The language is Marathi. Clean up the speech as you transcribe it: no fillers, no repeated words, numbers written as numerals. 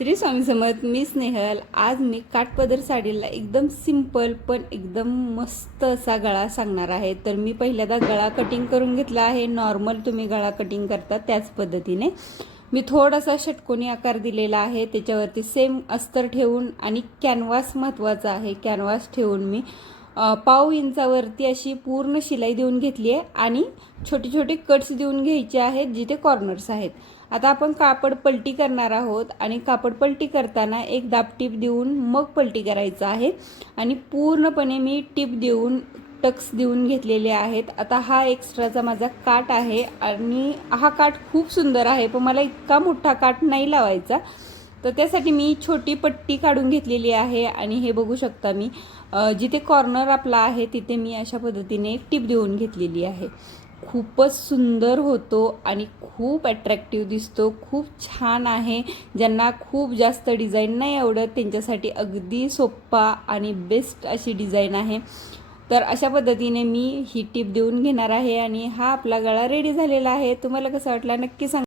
श्री स्वामी समर्थ. मी स्नेहल. आज मी काठपदर साडीला एकदम सिंपल पण एकदम मस्त असा गळा सांगणार आहे. तर मी पहिल्यांदा गळा कटिंग करून घेतला आहे. नॉर्मल तुम्ही गळा कटिंग करता त्याच पद्धतीने मी थोडासा षटकोनी आकार दिलेला आहे. त्याच्यावरती सेम अस्तर ठेवून आणि कॅनव्हास महत्त्वाचा आहे, कॅनव्हास ठेवून मी पाव इंचावरती अशी पूर्ण शिलाई देऊन घेतली आहे आणि छोटे छोटे कट्स देऊन घ्यायचे आहेत जिथे कॉर्नर्स आहेत. आता आपण कापड पलटी करणार आहोत आणि कापड पलटी करताना एक दाब टीप देऊन मग पलटी करायचं आहे आणि पूर्णपणे मी टीप देऊन टक्स देऊन घेतलेले आहेत. आता हा एक्स्ट्राचा माझा काठ आहे आणि हा काठ खूप सुंदर आहे, पण मला इतका मोठा काठ नाही लावायचा, तर त्यासाठी मी छोटी पट्टी काढून घेतलेली आहे. आणि हे बघू शकता मी जिथे कॉर्नर आपला आहे तिथे मी अशा पद्धतीने टीप देऊन घेतलेली आहे. खूपच सुंदर होतो आणि खूप अट्रॅक्टिव्ह दिसतो, खूप छान आहे. ज्यांना खूप जास्त डिझाईन नाही आवडत त्यांच्यासाठी अगदी सोप्पा आणि बेस्ट अशी डिझाईन आहे. तर अशा पद्धतीने मी ही टीप देऊन घेणार आहे आणि हा आपला गळा रेडी झालेला आहे. तुम्हाला कसं वाटला नक्की सांगा.